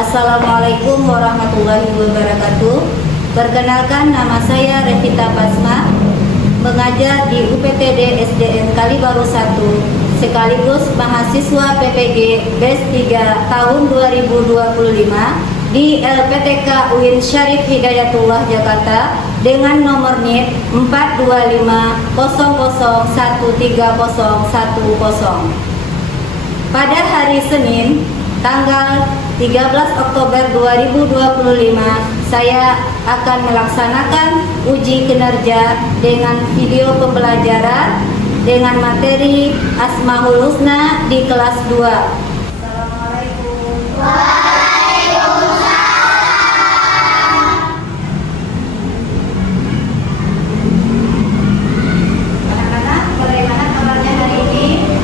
Assalamualaikum warahmatullahi wabarakatuh. Perkenalkan, nama saya Revita Pasma, mengajar di UPTD SDN Kalibaru 1, sekaligus mahasiswa PPG BES 3 tahun 2025 di LPTK UIN Syarif Hidayatullah Jakarta dengan nomor NIP 42500130110. Pada hari Senin, tanggal 13 Oktober 2025, saya akan melaksanakan uji kinerja dengan video pembelajaran dengan materi Asmaul Husna di kelas 2. Assalamualaikum. Anak-anak, bagaimana kabarnya hari ini?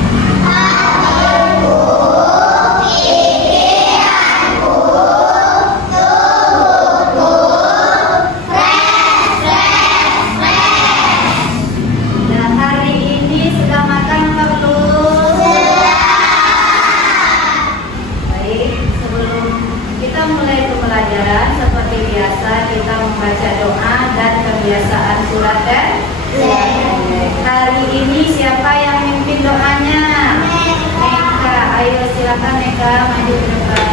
Seperti biasa kita membaca doa dan kebiasaan surat dan hari ini siapa yang mimpin doanya? Meka. Ayo silakan Meka, maju ke depan.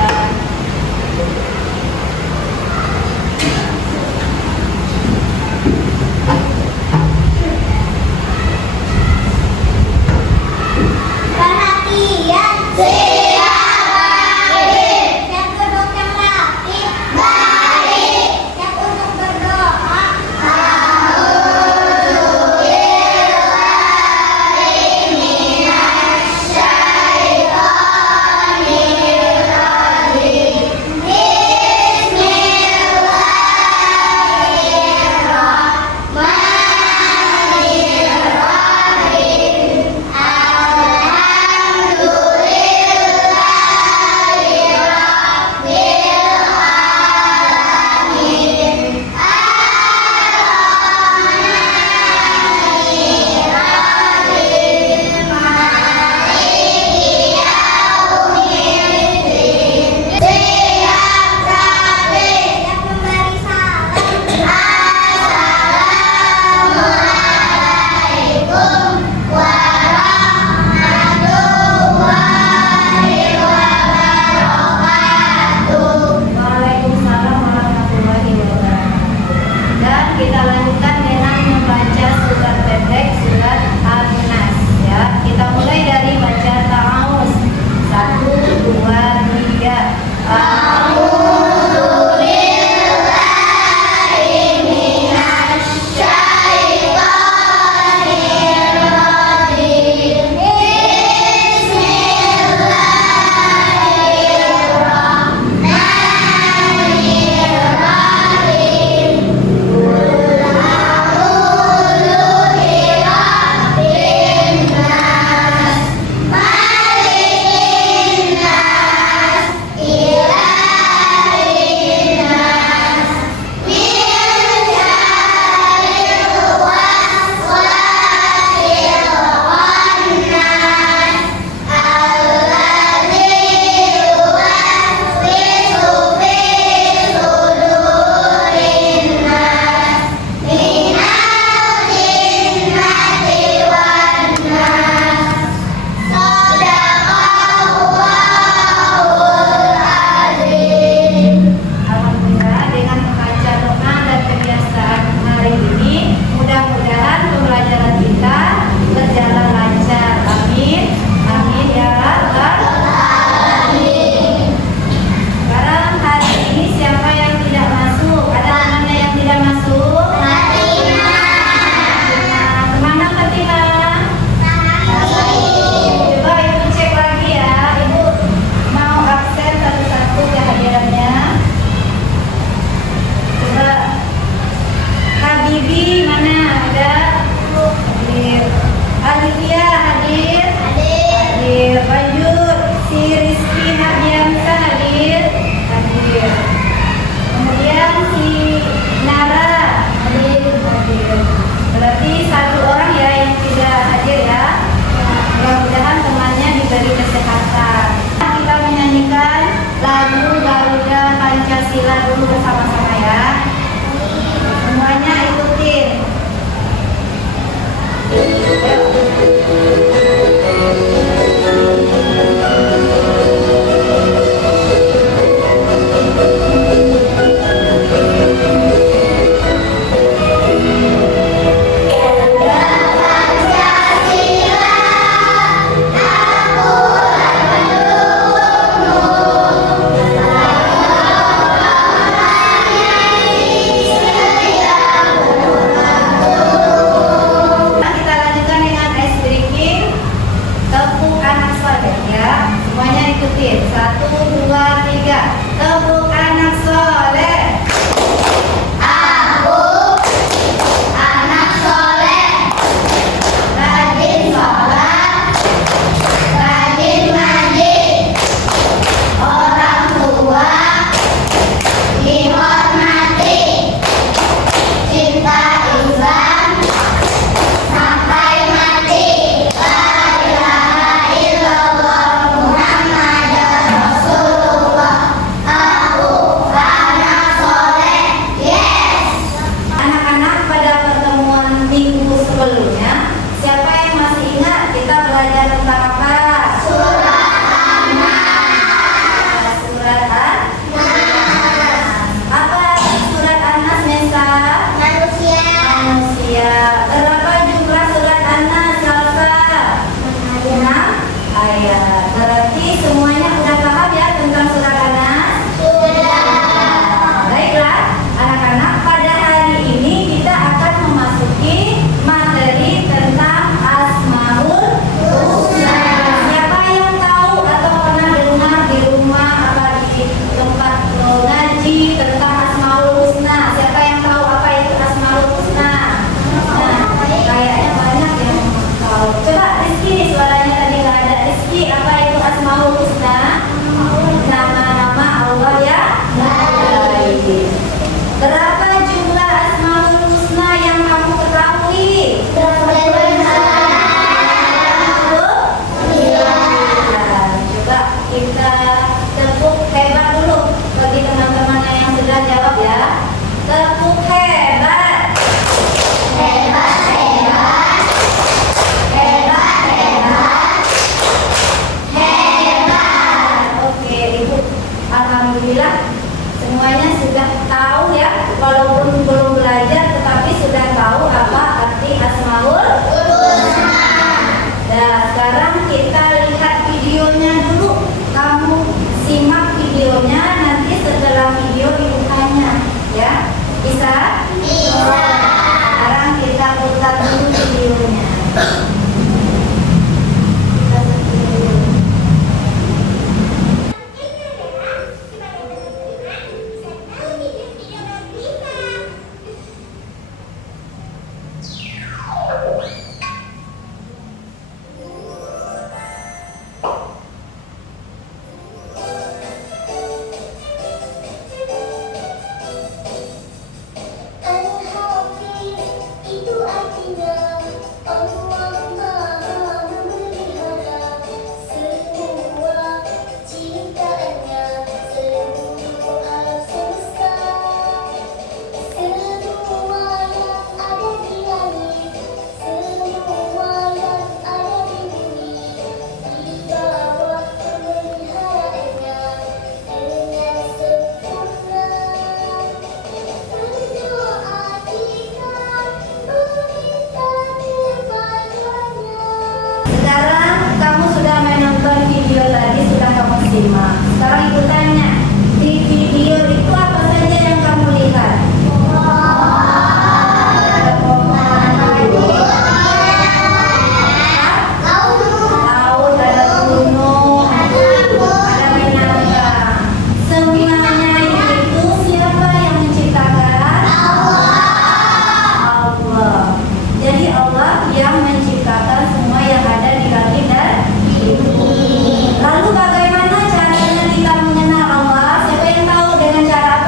Lalu bagaimana caranya kita mengenal Allah? Siapa yang tahu dengan cara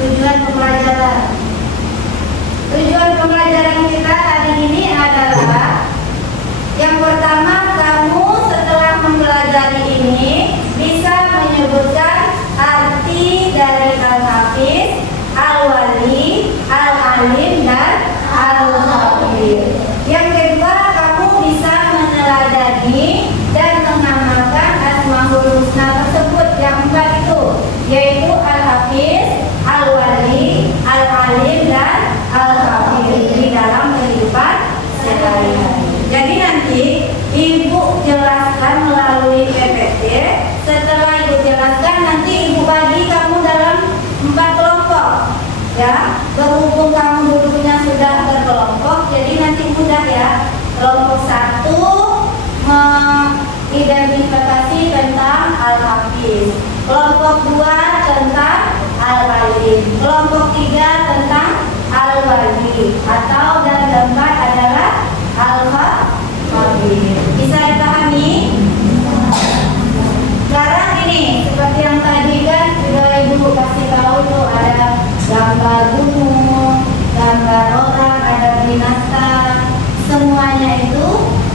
tujuan pembelajaran. Tujuan pembelajaran kita hari ini adalah yang pertama, kamu setelah mempelajari ini bisa menyebutkan arti dari Al-Hafiz, Al-Wali, Al-Alim, dan Al-Khabir. Yang kedua, kamu bisa meneladani dan mengamalkan Asmaul Husna tersebut. Yang empat itu yaitu Al-Hafiz, Al-Wali, Al-Alim, dan Al-Khabir di dalam kehidupan sehari-hari. Jadi nanti Ibu jelaskan melalui PPT. Setelah Ibu jelaskan, nanti Ibu bagi kamu dalam 4 kelompok. Ya, berhubung kamu dulunya sudah berkelompok, jadi nanti mudah ya. Kelompok 1 mengidentifikasi tentang Al-Hafiz. Kelompok 2 tentang Al-Alim. Kelompok 3 tentang Al-Wali. Atau dan keempat adalah Al-Khabir. Bisa dipahami? Sekarang ini seperti yang tadi kan sudah Ibu kasih tahu tuh, ada gambar gunung, gambar orang, ada binatang. Semuanya itu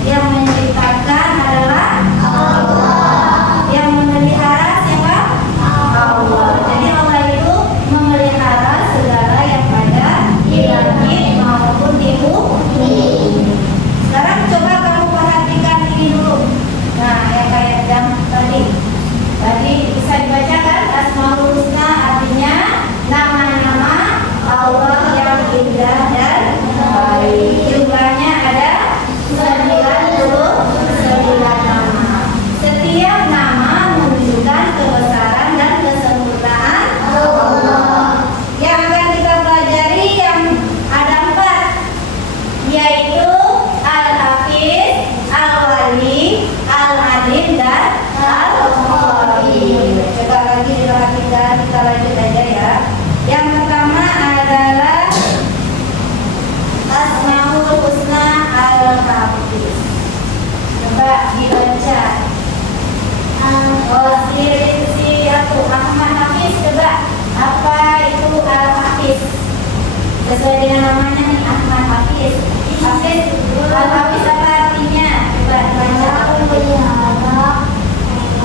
yang menciptakan adalah Allah. Yang memelihara siapa? Allah. Jadi Allah itu memelihara segala yang ada di langit maupun di bumi. Sekarang coba kamu perhatikan ini dulu. Nah, yang kayak yang tadi bisa dibacakan Asmaul Husna, artinya nama-nama Allah yang indah dan baik. Jumlahnya ada 99 nama. Setiap nama menunjukkan kebesaran dan kesempurnaan Allah. Yang akan kita pelajari yang ada 4, yaitu Al-Hafiz, Al-Wali, Al-Alim, dan Al-Khabir. Coba lagi diperhatikan, kita lanjut aja ya. Yang pertama adalah Asmaul Husna Al-Hafiz. Coba dibaca. Ahmad Hafiz, coba apa itu Al-Hafiz? Sesuai dengan namanya nih, Ahmad Hafiz. Hafiz, Al-Hafiz apa artinya? Coba baca.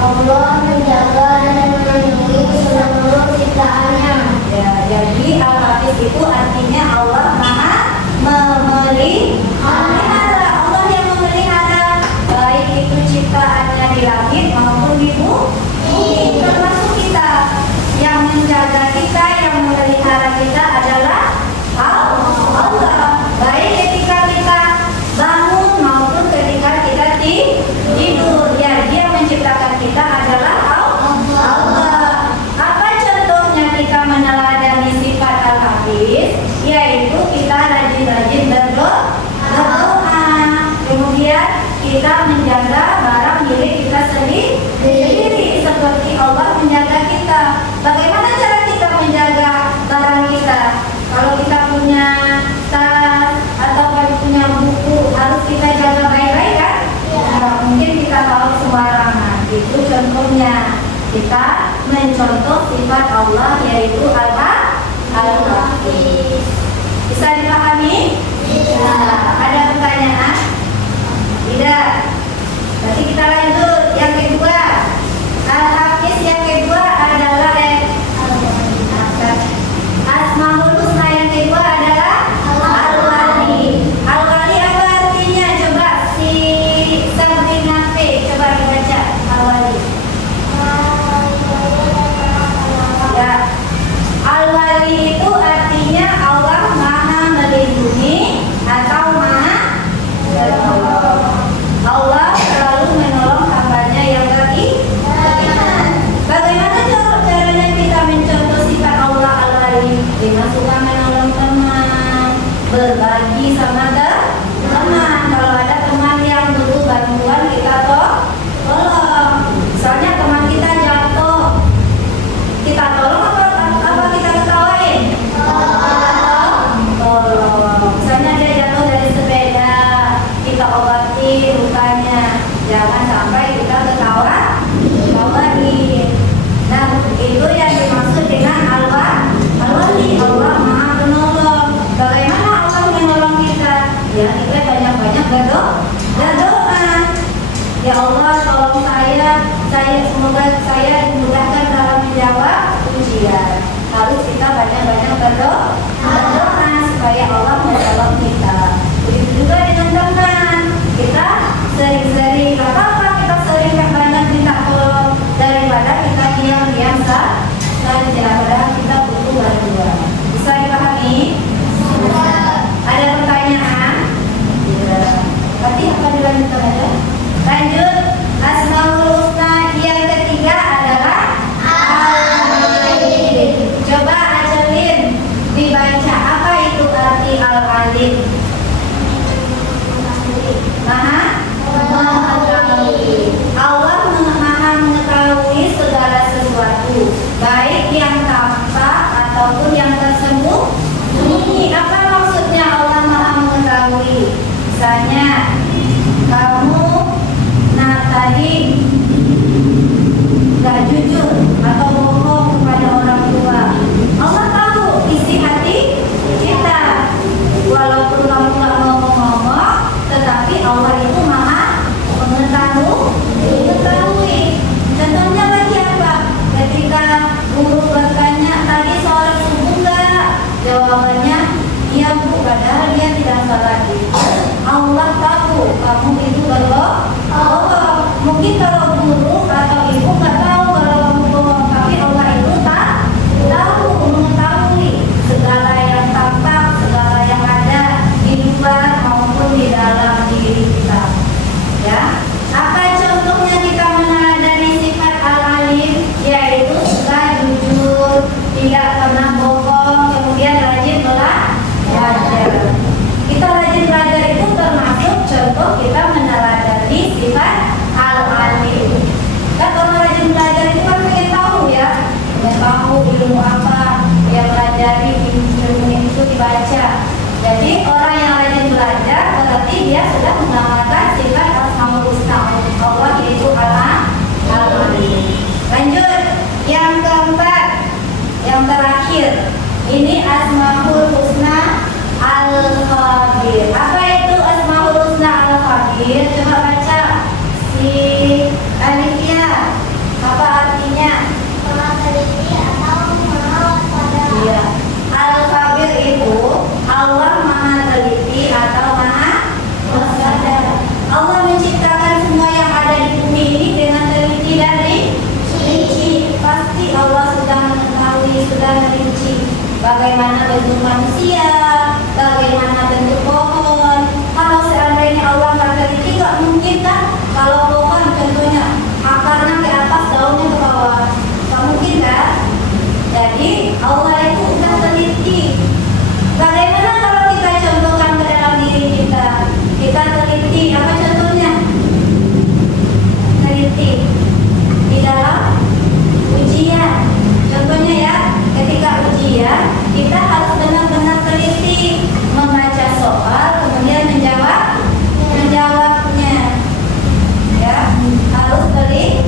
Allah menjaga dan melindungi seluruh ciptaannya. Ya, jadi Al-Hafiz itu artinya Allah Maha memelihara. Allah yang memelihara, baik itu ciptaannya di langit maupun di bumi. Termasuk kita. Yang menjaga kita, yang memelihara kita adalah Allah. Baik ketika kita bangun maupun ketika kita tidur. Ya, Dia menciptakan kita adalah Allah. Apa contohnya kita meneladani sifat Al-Hafiz? Yaitu kita rajin-rajin berdoa. Kemudian kita menjaga barang milik kita sendiri seperti Allah menjaga kita. Bagaimana cara kita menjaga barang kita? Kalau kita punya tas atau punya buku, harus kita jaga baik-baik kan? Nah, mungkin kita tahu sembarangan. Itu contohnya kita mencontoh sifat Allah, yaitu Al-Hafiz. Bisa dipahami? Ada pertanyaan? Tidak. Berarti kita lanjut. Yang kedua, Al-Hafiz yang kedua adalah Asmaul Husna yang kedua adalah Al-Wali. Al-Wali apa artinya? Coba si Sabrina P, coba dibaca Al-Wali. Ya. Al-Wali itu artinya Allah Maha melindungi atau Maha menolong. Allah selalu menolong hambanya yang beriman. Bagaimana caranya kita mencontoh sifat Allah Al-Wali? Dengan suka menolong teman, berbagi sama teman. Kalau ada teman yang butuh bantuan, kita tolong. Misalnya teman kita jatuh, kita tolong apa kita ketawain? Tolong. Misalnya dia jatuh dari sepeda, kita obati lukanya. Jangan sampai kita ketawain. Nah, itu yang dimaksud dengan Al-Wali. berdoa supaya Allah menjawab kita. Begitu juga dengan teman. Kita sering-sering apa kita sering banyak minta tolong daripada kita diam-diam saja, padahal kita butuh bantuan. Bisa dipahami? Ada pertanyaan? Ya. Berarti akan dilanjutkan aja. Lanjut. Asmaul Husna yang ketiga adalah Al-Alim. Coba Ajalin dibaca, apa itu arti Al-Alim? Maha mengetahui. Allah maha mengetahui segala sesuatu, baik yang tampak ataupun yang tersembunyi. Apa maksudnya Allah maha mengetahui? Misalnya kamu tadi gak jujur atau bohong kepada orang tua, Allah tahu isi hati kita. Walaupun kamu gak ngomong-ngomong, tetapi Allah itu maha mengetahui. Contohnya lagi apa? Ketika guru bertanya, tadi sholat subuh gak? Jawabannya iya bu, padahal dia tidak sholat. Allah tahu kamu itu berbohong. Mungkin kalau guru atau ibu nggak tahu kalau kamu bohong, tapi Allah itu tahu, mengetahui segala yang tampak, segala yang ada di luar maupun di dalam diri kita. Ya, apa contohnya kita meneladani sifat Al-Alim? Yaitu suka jujur, tidak pernah bohong, kemudian rajin belajar. Kita rajin belajar itu termasuk contoh kita meneladani sifat Al-Alim. Kan orang rajin belajar itu kan pengen tahu ya, pengen tahu ilmu apa yang pelajari, ilmu itu dibaca. Jadi orang yang rajin belajar berarti dia sudah mengamalkan sifat Asmaul Husna Allah, yaitu Al-Alim. Lanjut, yang keempat, yang terakhir, ini Asmaul Husna Al-Khabir. Apa itu Asmaul Husna Al-Khabir? Coba baca si Alifia. Apa artinya? Maha teliti atau maha waspada. Iya. Al-Khabir itu Allah maha teliti atau maha waspada. Allah menciptakan semua yang ada di bumi ini dengan teliti dan rinci. Pasti Allah sudah mengetahui, sudah merinci bagaimana bentuk manusia, bagaimana bentuk pohon. Kalau seandainya Allah nggak teliti, nggak mungkin kan? Kalau pohon contohnya akarnya ke atas, daunnya ke bawah, nggak mungkin kan? Jadi Allah itu sudah teliti. Bagaimana kalau kita contohkan ke dalam diri kita? Kita teliti, apa contohnya? Teliti di dalam ujian. Contohnya ya, ketika ujian kita harus benar-benar teliti membaca soal, kemudian menjawabnya. Ya, harus teliti.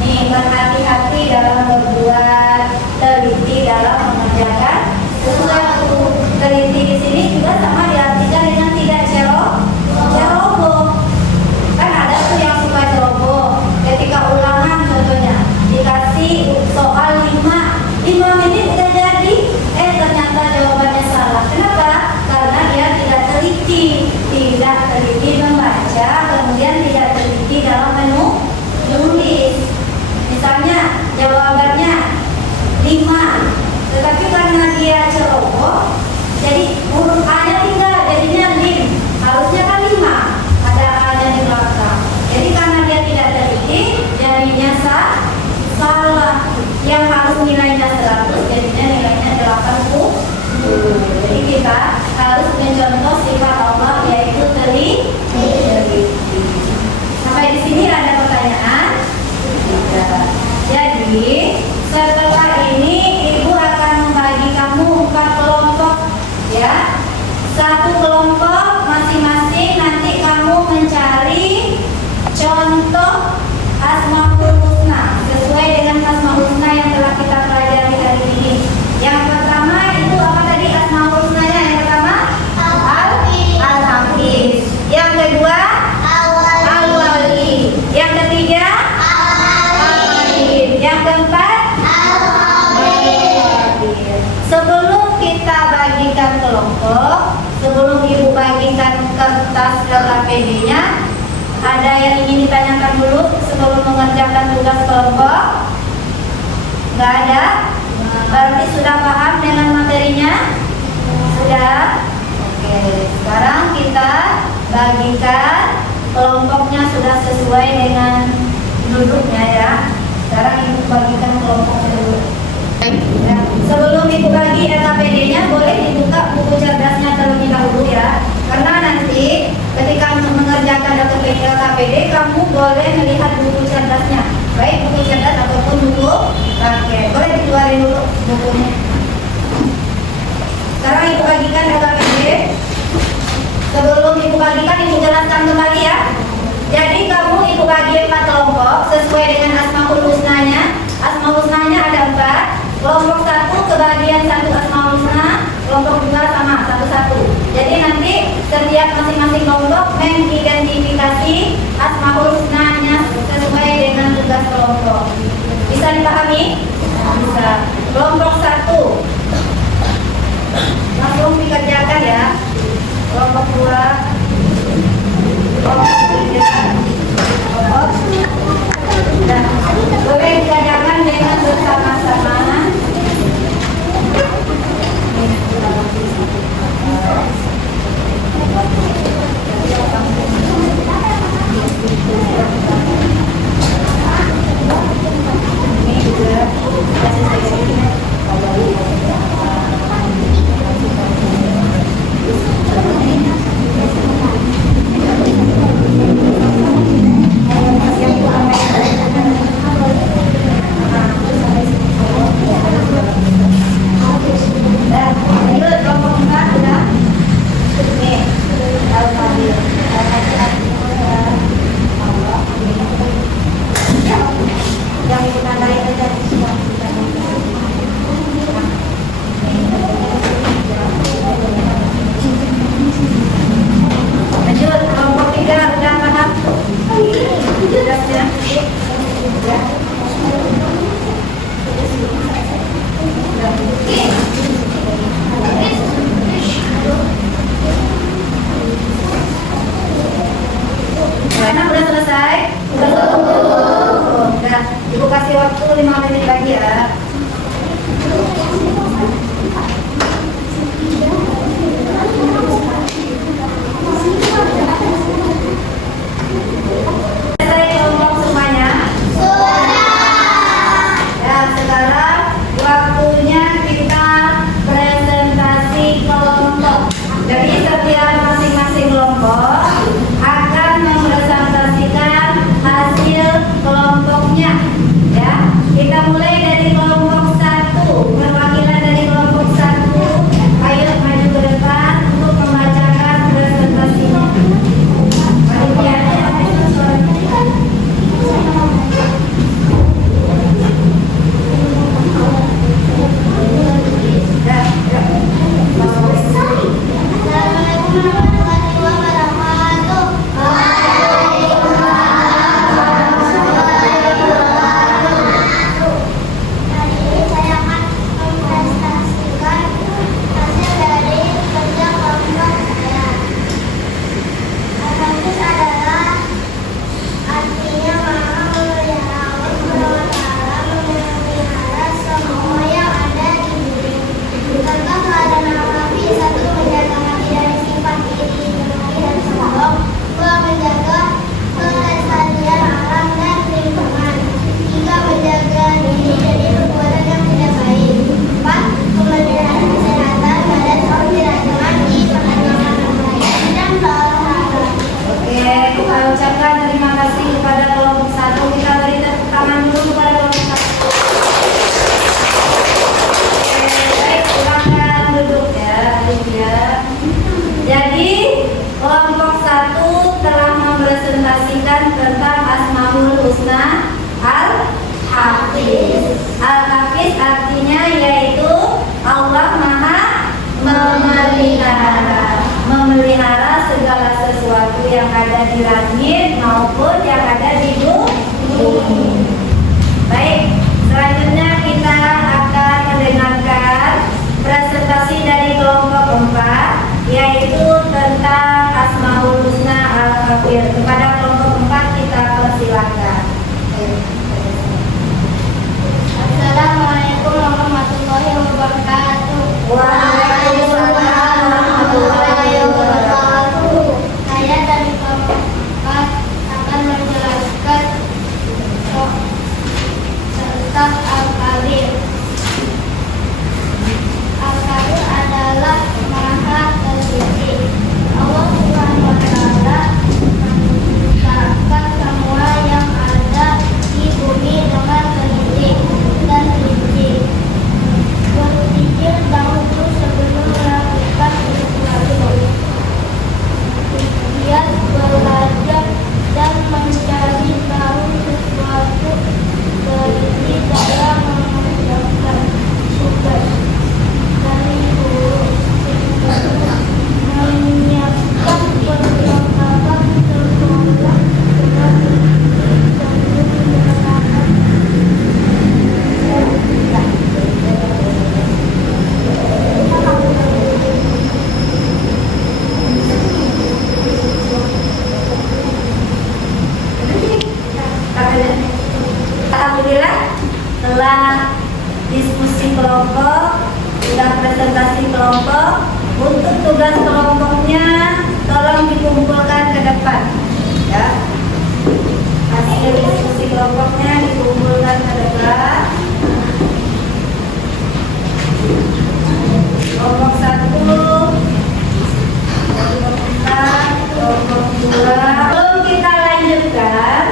Nih, berhati-hati dalam berbuat, teliti dalam mengerjakan sesuatu. Teliti di sini juga sama diartikan dengan tidak ceroboh. Kan ada tuh yang suka ceroboh. Ketika ulangan contohnya dikasih soal 5 menit udah jadi, ternyata jawabannya salah. Kenapa? Karena dia tidak teliti membaca, kemudian tidak teliti dalam menulis. Misalnya jawabannya 5, tetapi karena dia ceroboh, jadi huruf A-nya tinggal, jadinya lim. Harusnya kan 5, ada A-nya di belakang. Jadi karena dia tidak teliti, jadinya salah. Yang harus nilainya 100, jadinya nilainya 80. Jadi kita harus mencontoh sifat Allah, yaitu teliti. Sampai di sini ada pertanyaan? Jadi setelah ini ibu akan membagi kamu 4 kelompok, ya. bagikan kelompok, sebelum Ibu bagikan kertas LKPD-nya, ada yang ingin ditanyakan dulu sebelum mengerjakan tugas kelompok? Nggak ada? Berarti sudah paham dengan materinya? Sudah? Oke, sekarang kita bagikan kelompoknya sudah sesuai dengan duduknya ya. Sekarang Ibu bagikan kelompoknya dulu. Ya, sebelum Ibu bagi LKPD-nya, boleh dibuka buku cerdasnya terlebih dahulu ya. Karena nanti ketika mengerjakan LKPD, kamu boleh melihat buku cerdasnya, baik buku cerdas ataupun buku paket. Boleh dikeluarin dulu bukunya. Sekarang Ibu bagikan LKPD. Sebelum Ibu bagikan, Ibu jelaskan kembali ya. Jadi kamu Ibu bagi 4 kelompok sesuai dengan Asmaul Husnanya. Asmaul Husnanya ada 4. Kelompok 1 kebagian 1 Asmaul Husna, kelompok 2 sama satu-satu. Jadi nanti setiap masing-masing kelompok mengidentifikasi Asmaul Husnanya sesuai dengan tugas kelompok. Bisa dipahami? Bisa. Kelompok 1 langsung dikerjakan ya. Kelompok 2, kelompok 3, kelompok. Dan boleh dikerjakan dengan bersama-sama. Ini juga udah selesai? Udah, Ibu kasih waktu 5 menit lagi ya. Selesai kelompok semuanya? Ya, sekarang waktunya kita presentasi kelompok. Jadi setiap masing-masing kelompok akan mempresentasikan hasil kelompoknya ya. Kita mulai dari kelompok 1. Perwakilan dari kelompok 1, ayo maju ke depan untuk membacakan presentasinya. Tentang Asmaul Husna Al-Hafiz. Al-Hafiz artinya yaitu Allah Maha memelihara segala sesuatu yang ada di langit maupun yang ada di bumi. Baik, selanjutnya kita akan mendengarkan presentasi dari kelompok hadir. Kepada kelompok 4 kita persilakan. Assalamualaikum warahmatullahi wabarakatuh. Waalaikumsalam warahmatullahi wabarakatuh. Saya dari kelompok 4 akan menjelaskan tentang Al-Kabir. Al-Kabir adalah Maha Tersuci. Allah Subhanahu wa Ta'ala menciptakan semua yang ada di bumi dengan teliti dan rinci. Berpikir dahulu sebelum melakukan sesuatu. Dia belajar dan mencari tahu sesuatu, teliti dalam mengerjakan tugas. Dari dulu menyiapkan perlengkapan sekolah dengan sebelum melakukan Alhamdulillah telah diskusi kelompok, sudah presentasi kelompok. Untuk tugas kelompoknya tolong dikumpulkan ke depan, ya. Hasil diskusi kelompoknya dikumpulkan ke depan. Kelompok 1, kelompok 4, kelompok 2. Sebelum kita lanjutkan,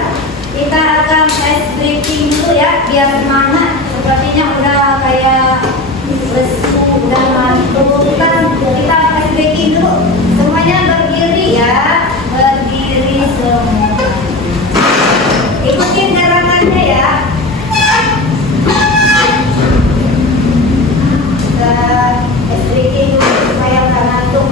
kita akan ice breaking dulu ya, biar semangat. Sepertinya udah kayak lesu, udah ngantuk. Kita ice breaking dulu. Semuanya berdiri ya, berdiri semua. Ikutin gerakannya ya. Kita ice breaking dulu supaya nggak ngantuk.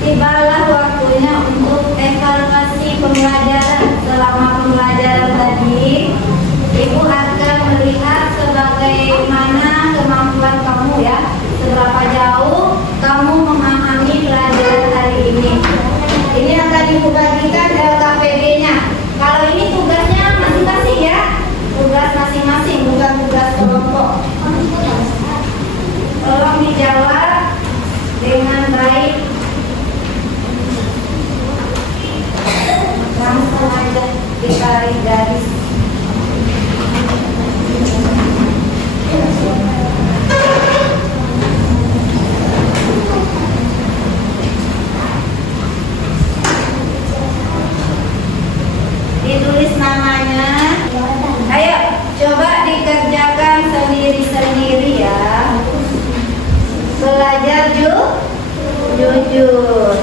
Tibalah waktunya untuk evaluasi pembelajaran. Selama pembelajaran tadi, Ibu akan melihat sebagaimana kemampuan kamu ya, seberapa jauh kamu memahami pelajaran hari ini. Ini akan Ibu bagikan LKPD-nya. Kalau ini tugasnya masing-masing ya, tugas masing-masing, bukan tugas kelompok. Tolong dijawab dengan baik. Langsung aja ditarik garis. Ditulis namanya. Ayo coba dikerjakan sendiri-sendiri ya. Belajar jujur.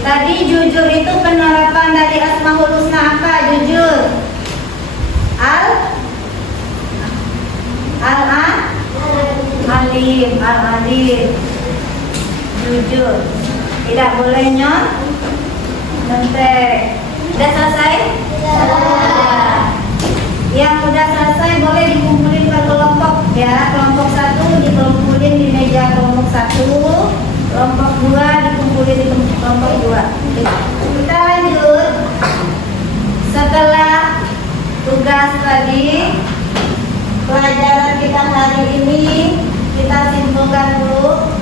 Tadi jujur itu penerapan dari Asmaul Husna apa? Jujur. Al-adil. Jujur. Tidak boleh nyontek. Sudah selesai? Yang udah selesai boleh dikumpulin ke kelompok ya. Kelompok 1 dikumpulin di meja kelompok 1. Kelompok 2 dikumpulin di kelompok 2. Kita lanjut. Setelah tugas tadi pelajaran kita hari ini kita simpulkan dulu.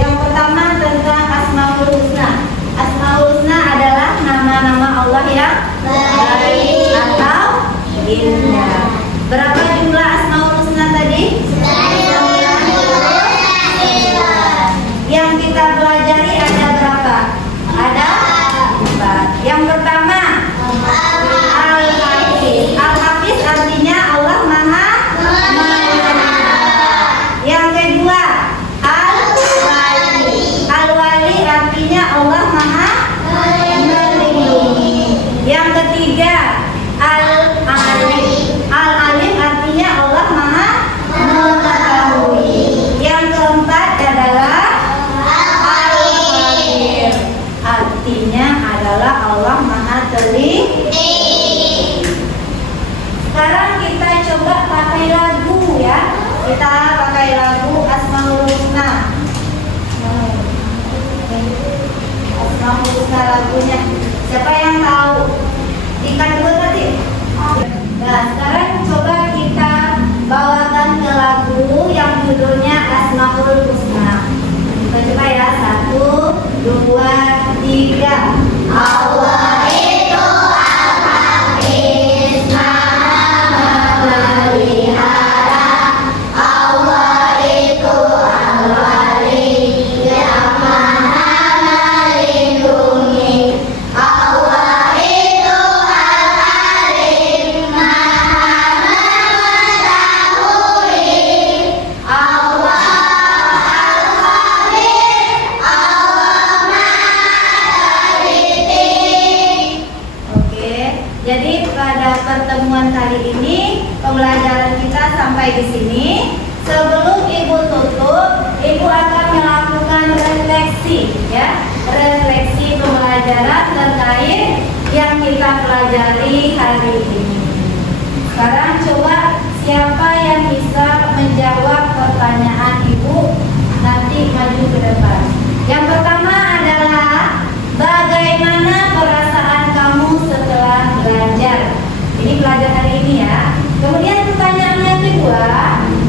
Yang pertama tentang Asmaul Husna. Asmaul Husna adalah nama-nama Allah yang baik atau indah. Berapa jumlah Asmaul Husna tadi? 9. Yang kita pelajari ada berapa? Ada 4. Yang pertama Al-Hafiz. Al-Hafiz artinya Allah Maha Mengenal. Yang kedua Al-Wali. Al-Wali artinya Allah Maha Melindungi. Yang ketiga Al-Alim. Al-Alim artinya Allah Maha Mengetahui. Yang keempat adalah Al-Khabir. Artinya adalah Allah Maha Teliti. Sekarang kita coba pakai lagu ya. Kita pakai lagu Asmaul Husna. Asmaul Husna lagunya. Siapa yang tahu? Ikan dulu tadi. Nah, sekarang coba kita bawakan ke lagu yang judulnya Asmaul Husna. Kita coba ya. 1, 2, 3. Allah itu Al-Hafiz, Maha Memelihara. Allah itu Al-Wali, yang Maha Melindungi. Allah itu Al-Alim, Maha Mengetahui. Allah Al-Khabir, Allah Maha Teliti. Oke, jadi pada pertemuan kali ini pembelajaran kita sampai di sini. Sebelum Ibu tutup, Ibu akan melakukan refleksi ya, refleksi pembelajaran terkait yang kita pelajari hari ini. Sekarang coba siapa yang bisa menjawab pertanyaan Ibu nanti maju ke depan. Yang pertama adalah bagaimana perasaan kamu setelah belajar? Ini pelajaran hari ini ya. Kemudian pertanyaan yang kedua,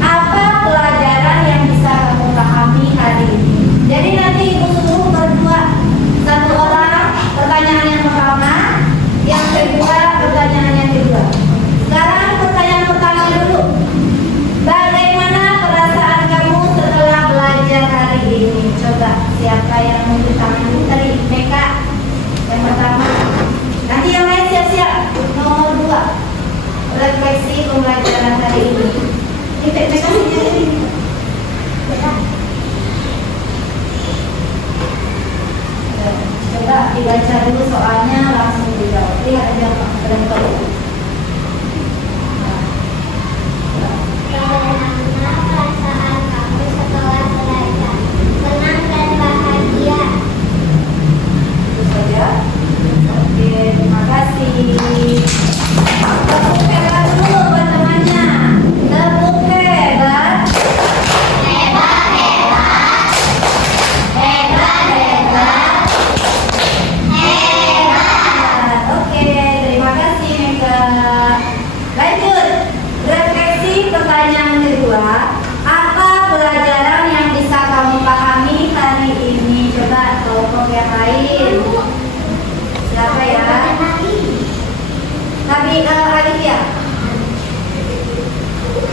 apa pelajaran yang bisa kamu pahami hari ini? Jadi nanti Ibu suruh berdua, satu orang pertanyaan yang pertama, yang kedua pertanyaan yang kedua. Sekarang pertanyaan pertama dulu. Bagaimana perasaan kamu setelah belajar hari ini? Coba siapa yang mau tangan dulu tadi? Meka yang pertama. Nanti yang lain siap-siap. Nomor 2. Refleksi pembelajaran hari ini. Ini Meka ini. Coba dibaca dulu soalnya langsung dijawab. Lihat aja Pak. Bagaimana perasaan kamu setelah belajar? Senang dan bahagia. Itu saja. Oke, terima kasih. Tepuk hebat dulu buat temannya. Tepuk hebat. Hebat, hebat. Hebat, hebat. Hebat. Oke, terima kasih Meka. Lanjut. Refleksi pertanyaan kedua. Apa pelajaran yang bisa kamu pahami hari ini? Coba kelompok yang lain. Siapa ya? Tapi Alif ya.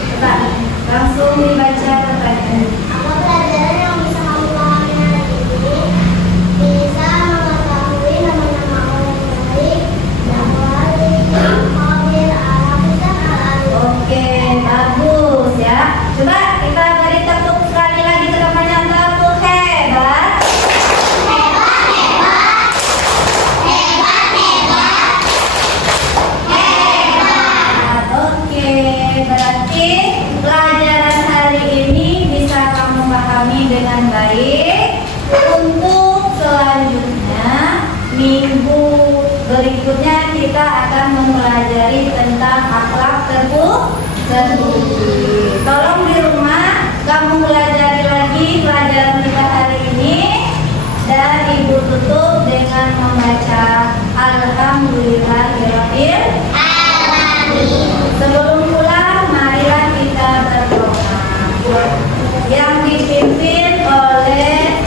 Coba langsung dibaca pertanyaan. Apa pelajaran yang bisa kamu pahami hari ini? Bisa mengetahui nama-nama Allah yang baik, yang wali, yang khabir, Al-Hafiz, dan Al-Alim. Oke, bagus ya. Coba kita beri tepuk sekali lagi ke temannya. Tepuk hebat. Hebat, hebat. Hebat, hebat. Hebat. Oke, berarti pelajaran hari ini bisa kamu pahami dengan baik. Untuk selanjutnya minggu berikutnya kita akan mempelajari tentang akhlak terpuji. Tolong di rumah kamu pelajari lagi pelajaran kita hari ini dan Ibu tutup dengan membaca Alhamdulillahirabbil alamin. Sebelum pulang, marilah kita berdoa. Yang dipimpin oleh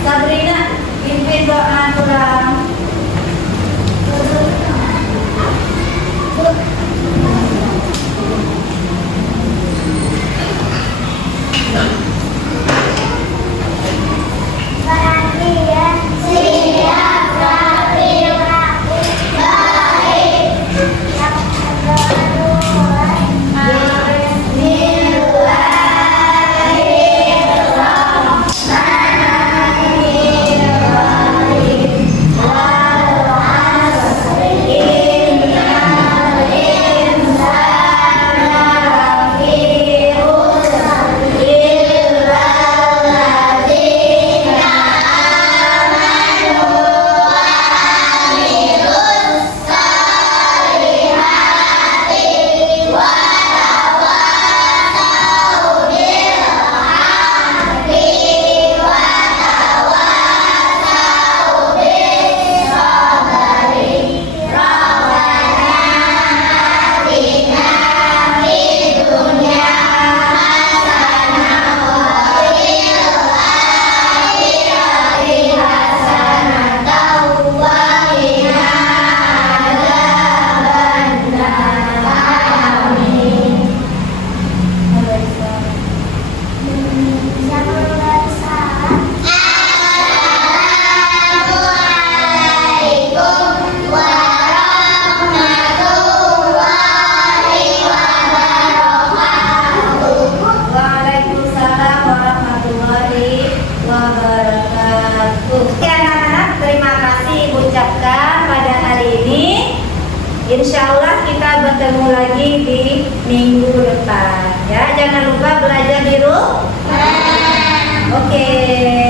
Sabrina, pimpin doa pulang. Waalaikumsalam warahmatullahi wabarakatuh. Oke anak-anak, terima kasih ucapkan pada hari ini. Insya Allah kita bertemu lagi di minggu depan. Ya, jangan lupa belajar di rumah. Oke.